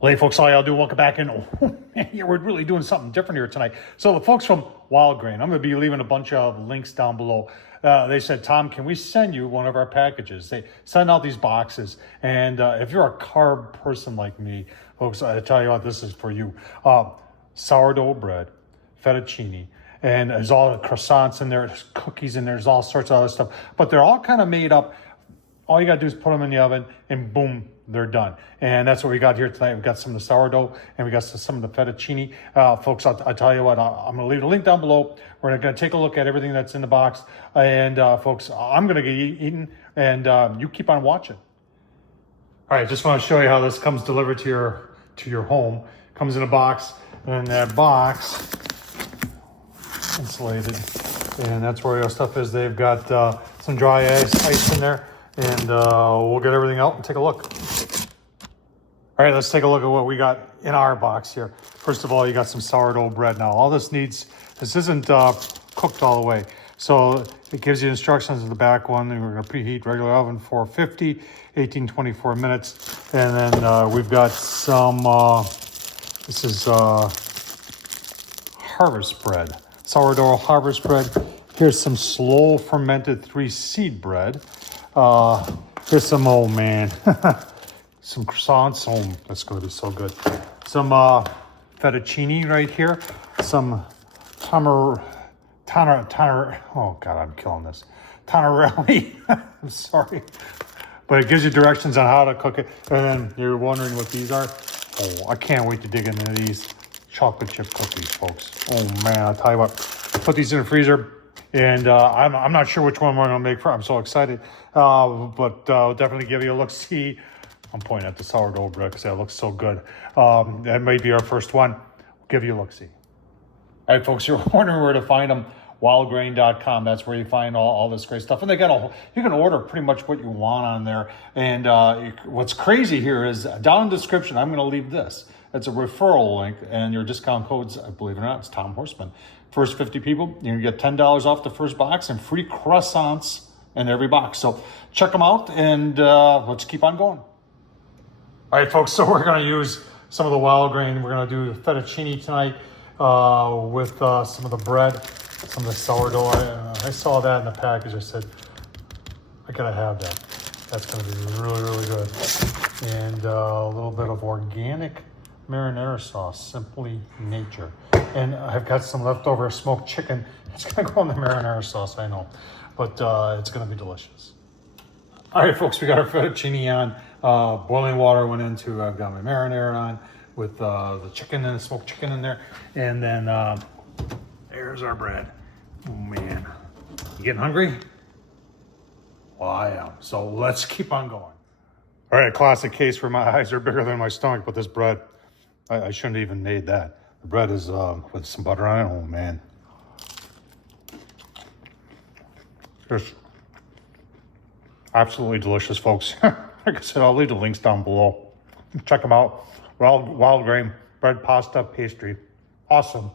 Well, hey folks, how y'all doing? Welcome back in. Oh, man, yeah, we're really doing something different here tonight. So the folks from Wildgrain, I'm going to be leaving a bunch of links down below. They said, Tom, can we send you one of our packages? They send out these boxes. And if you're a carb person like me, folks, I tell you what, this is for you. Sourdough bread, fettuccine, and there's all the croissants in there, there's cookies in there, there's all sorts of other stuff. But they're all kind of made up. All you got to do is put them in the oven and boom, they're done. And that's what we got here tonight. We got some of the sourdough and we got some of the fettuccine. Folks, I'll tell you what, I'm going to leave a link down below. We're going to take a look at everything that's in the box. And folks, I'm going to get eating and you keep on watching. All right, just want to show you how this comes delivered to your home. Comes in a box, and that box, insulated. And that's where your stuff is. They've got some dry ice in there. And we'll get everything out and take a look. All right, let's take a look at what we got in our box here. First of all, you got some sourdough bread. Now, all this isn't cooked all the way. So it gives you instructions in the back one. And we're gonna preheat regular oven 450, 18-24 minutes. And then we've got some, this is harvest bread, sourdough harvest bread. Here's some slow fermented 3-seed bread. Here's some, oh man, some croissants. Oh, that's going to be so good. Some fettuccine right here. Some oh God, I'm killing this. Tonarelli. I'm sorry. But it gives you directions on how to cook it. And then you're wondering what these are. Oh, I can't wait to dig into these chocolate chip cookies, folks. Oh man, I'll tell you what. Put these in the freezer. And I'm not sure which one we're going to make for. I'm so excited. But I'll definitely give you a look-see. I'm pointing at the sourdough bread because that looks so good. That may be our first one. We'll give you a look-see. All right, folks, you're wondering where to find them. Wildgrain.com. That's where you find all this great stuff. And they got you can order pretty much what you want on there. And what's crazy here is down in the description, I'm going to leave this. It's a referral link, and your discount codes, believe it or not, it's TOMHORSMAN. First 50 people, you're gonna get $10 off the first box and free croissants in every box. So check them out, and let's keep on going. All right, folks, so we're gonna use some of the Wildgrain. We're gonna do fettuccine tonight with some of the bread, some of the sourdough. I saw that in the package. I said, I gotta have that. That's gonna be really, really good. And a little bit of organic marinara sauce, Simply Nature. And I've got some leftover smoked chicken. It's gonna go in the marinara sauce, I know, but it's gonna be delicious. All right, folks, we got our fettuccine on. Boiling water went into, I've got my marinara on with the chicken and the smoked chicken in there. And then there's our bread. Oh man, you getting hungry? Well, I am, so let's keep on going. All right, classic case where my eyes are bigger than my stomach, but this bread, I shouldn't have even made that. The bread is with some butter on it. Oh man, just absolutely delicious, folks. Like I said, I'll leave the links down below. Check them out. Wildgrain bread, pasta, pastry, awesome.